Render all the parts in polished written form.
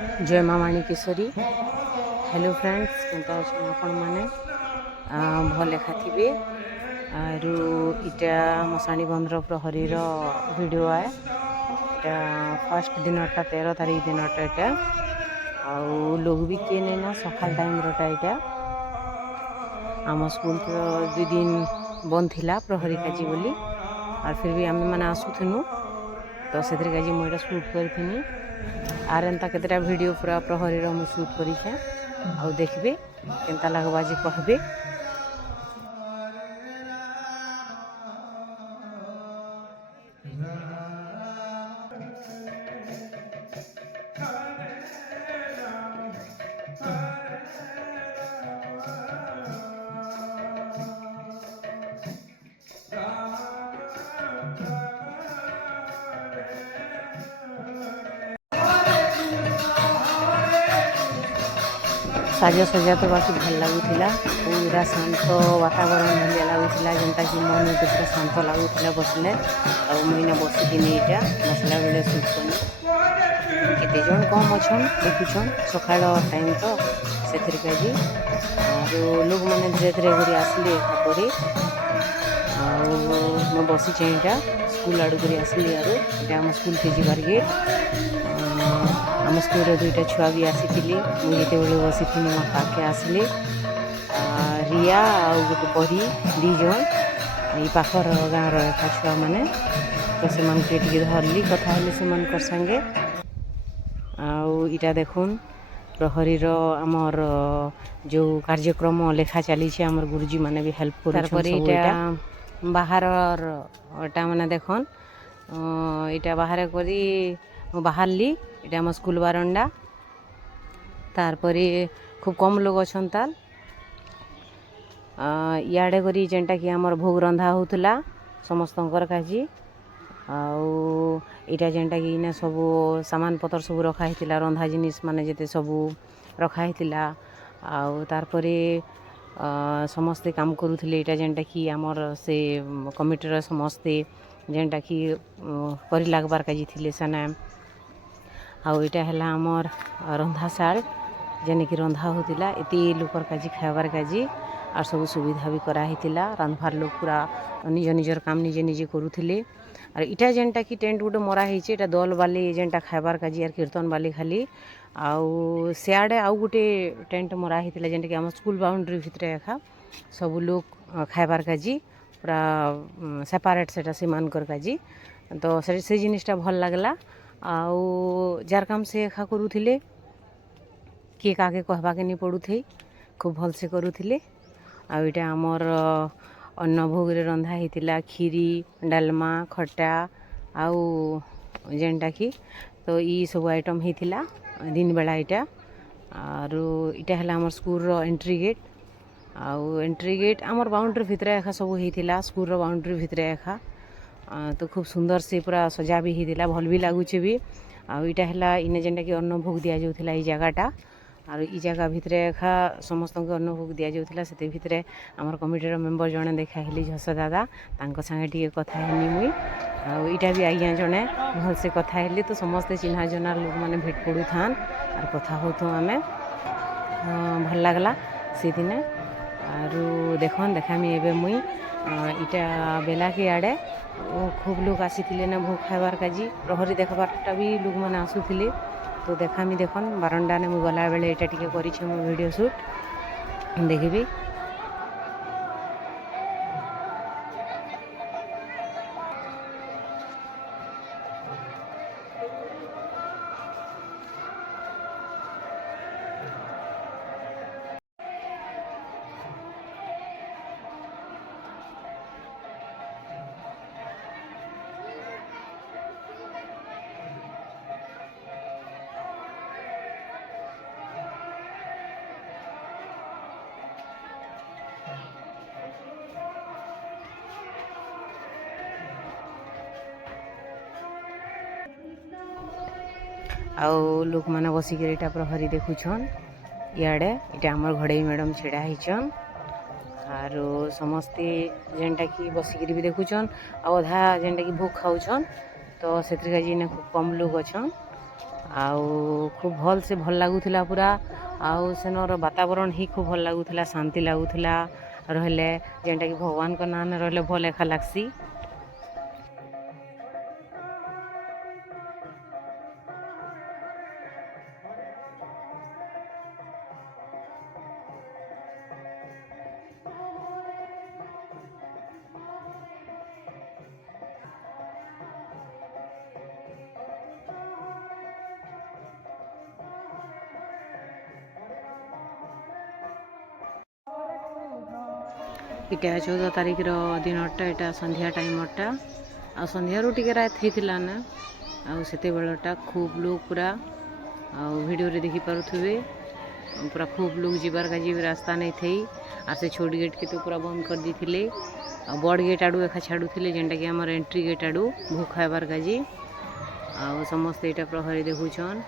जय माँ Manikeshwari. Hello friends, केनता अछन आपण माने? भल लेखा थिबे। आरु इटा मसाणी बंधर प्रहरीर वीडियो आए। इटा फर्स्ट दिनटा 13 तारीख दिनटा इटा आउ लोग भी किए नहीं ना सकाल टाइम रोटा इटा आम स्कूल तो 2 दिन बंद थिला प्रहरी काजी बोली और फिर भी आम मैंने आसुथनु तो से काजी मुझे शूट करी आर एंता केतेटा वीडियो पूरा प्रहरी मुझे शूट करी आउ देखबे केनता लगवा जे कहबे। साजा सजा तो बाकी भल लगुला पूरा शांत वातावरण भलिया लगुला जेनता कि मन में पूरा शांत लगुला बसले और मुझे बसिकिन यहाँ बसला बेले सुटनी केते जन कम अच्छन देखुन सकाल टाइम तो से लोग मैंने धीरे धीरे कर आसले एकापरी आउ बसी यहाँ स्कूल आड़ कर आसली आर आम स्कूल के जीवार गेट आम स्कूल दुईटा छुआ भी आसी मुझे बसी थी मो पाखे आसली रिया आ गोटे परी दीज ये पाखर गाँव एका छुआ मैंने तो से धरली कथा से संगे आईटा देखुन प्रहरीर आमर जो कार्यक्रम लेखा चली आमर गुरुजी मैंने भी हेल्प कर बाहर मैंने देखन इटा बाहर करी बाहरली इटा आम स्कूल बारंडा तारपरे खूब कम लोग अच्छन ताल इे करी जेनटा कि आमर भोग रंधा होता समस्तंकर काजी आईटा जेनटा कि इना सब सामान पतर सब रखाई रंधा जिनिस माने जेते सब रखाई तारपरे समस्ते काम करुले इटा जेनटा कि आमर से कमिटीर समस्ते जेनटा कि करी लागबार काजी थिले सना आउ इटा है आमर रंधाशाल जेने कि रंधा होता एत लोकर काजी खाइबार काजी और सब सुविधा भी कराही रांधबार लोग पूरा निज निजर काम निजे निजे करुले और इटा जेनटा कि टेंट गोटे मराही इटा दल बाली जेनटा खाइबार काजी और कीर्तन बाली खाली आउ सियाड़े आउ गोटे टेंट मराही जेनटा कि आम स्कूल बाउंड्री भितर एका सब लोग खाइबार काजी पूरा सेपारेट सेटा से मानकर काजी तो से जिनिसटा भल लगला आउ जार काम से एका करुले किए काके कहबाके नहीं पड़ुथे खूब भल से करुले आईटा आमर अन्न भोग रे रंधा होता खीरी डालमा खट्टा आउ जेनटा कि तो ये सब आइटम होता दिन बेला इटा और इटा है आमर स्कूल रो एंट्री गेट आउ एंट्री गेट आमर बाउंड्री भितर एका सब होता स्कूल रो बाउंड्री भितर एका तो खूब सुंदर से पूरा सजा भी होता भल भी लगुचे भी आईटा है इने जेनटा कि अन्न भोग दि जाऊला ये जगहटा और ये जगह भितर एका समस्त अन्न भोग दि जाऊला से भितर आमर कमिटीर मेम्बर जड़े देखाली झस दादा सांगे टी कथा हेनी मुई आईटा भी आज्ञा जड़े भल से कथा हेली तो समस्ते चिन्हा जना लोक मैंने भेट पड़ू थान और कथा होतु आमे भल लगला से दिने और देखन देखामी एबे मुई इटा बेला के आड़े खूब लोग आसी ना भोग खाइबार काजी प्रहरी देखबारटा भी लोग मैंने आसुले तो देखामी देखन बारंडा ने मुझे गला बेले इटा टिके करिछि मो वीडियो शूट देखबी। आउ लोक मैंने बसिक इटा प्रहरी देखुछन इे इटा आमर घड़ई मैडम छिड़ा होचन और समस्ते जेनटा कि बसिक भी देखुछन अधा जेनटा कि भोग खाऊन तो से खूब कम लोग अच्छन ଆଉ ଖୁବ୍ ଭଲ୍ସେ ଭଲ୍ ଲାଗୁଥିଲା ପୁରା। ଆଉ ସେନର ବାତାବରଣ ହିଁ ଖୁବ୍ ଭଲ୍ ଲାଗୁଥିଲା, ଶାନ୍ତି ଲାଗୁଥିଲା ରହେଲେ, ଯେନ୍ଟାକି ଭଗବାନଙ୍କ ନାଁନେ ରହେଲେ ଭଲ୍ ଏକା ଲାଗ୍ସି। इटा 14 तारिखर दिनटा, इटा संध्या टाइमटा, आ संध्यारू टिके रात होता ना, आते बेलटा खूब लोग पूरा वीडियो रे देखी पारुथिबे, पूरा खूब लोग जीवार काजी रास्ता नहीं थी। आ से छोट गेट के तो पूरा बंद कर दी थिले, बड़ गेट आड़ू एका छाड़ू थिले, जेनटा कि हमर एंट्री गेट आड़ू भू खाइबार काजी। आ समस्त इटा प्रहरी देखुछन।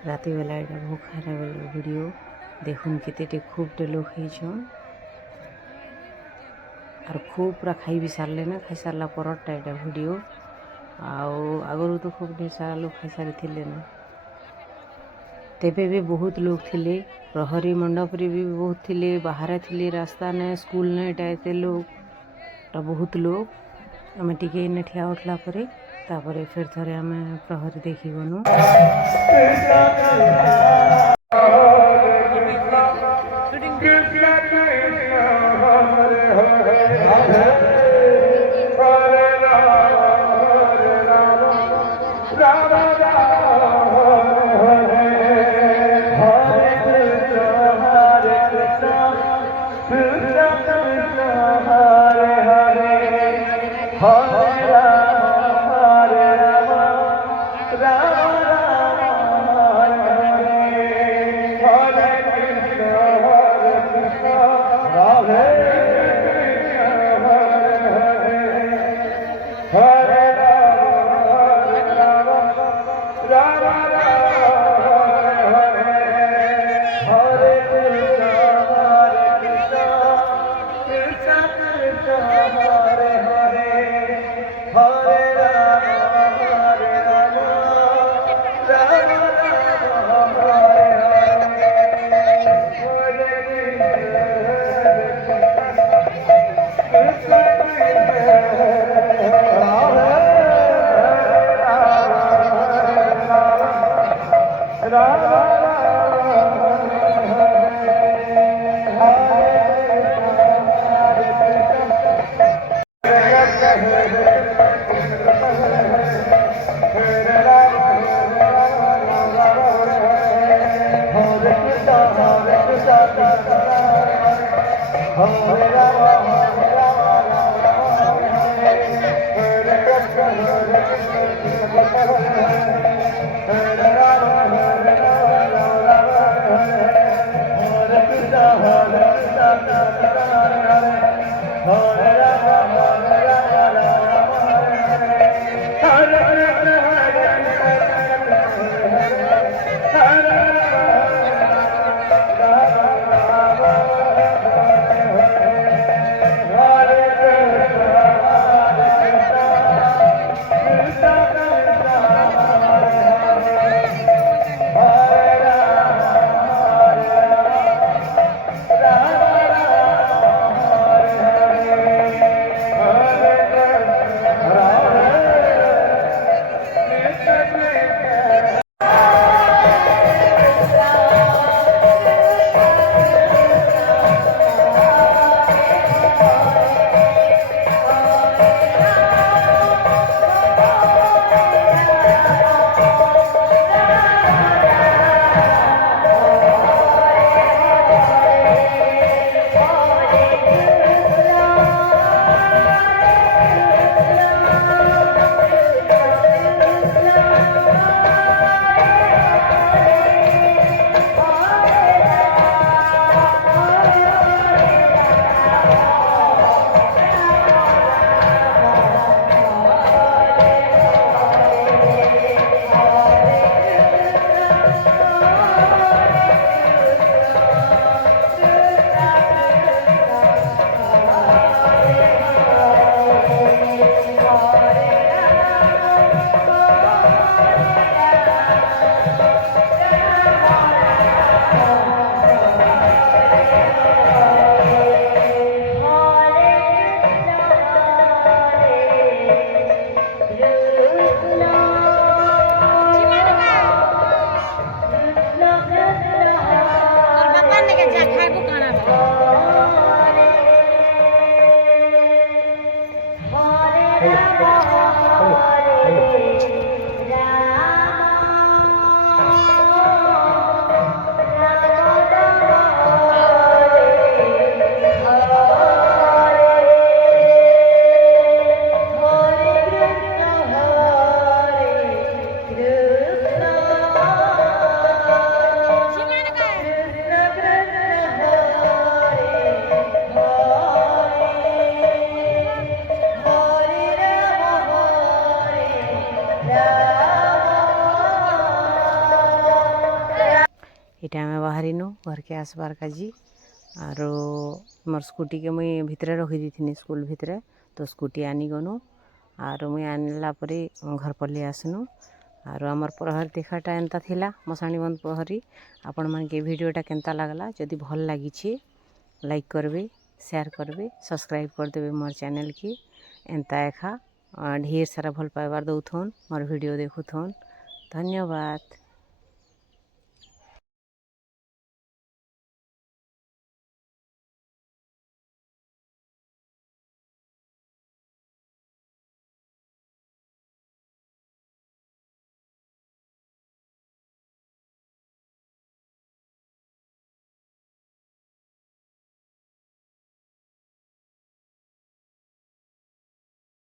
राति बेला एटा भूख खाइला बेला वीडियो देखुन केते खूबटे लोग होइछन। और खूब पूरा खाई भी सारे ना, खाई सारा परटा एटा वीडियो। आगरू तो खूब ढेर सारा लोग खाई सारी थिले ना, तेबे भी बहुत लोग थिले। प्रहरी मंडप रे भी बहुत थिले, बाहर थिले, रास्ता ने स्कूल ने एटा एते लोग टा बहुत लोग। आमे टिके इने ठिया उठला परे तापरे फिर थरे आमे प्रहरी देखी गनु। इटा आम बाहरिनु घर के आसबार काजी आरो मोर स्कूटी के मुई भितरे रखी दी स्कूल भितरे तो स्कूटी आनी गनु आरो मुई आनला परे घर पल्ले आसनु आरो आमर प्रहरी देखाटा एंता थिला मसाणी बंद प्रहरी आपण मन के वीडियोटा केंता लागला जदि भल लागिछि लाइक करबे शेयर करबे सब्सक्राइब कर देबे मोर चैनल की एंता एखा ढेर सारा भल पाइबार दउथन मोर वीडियो देखुथन धन्यवाद।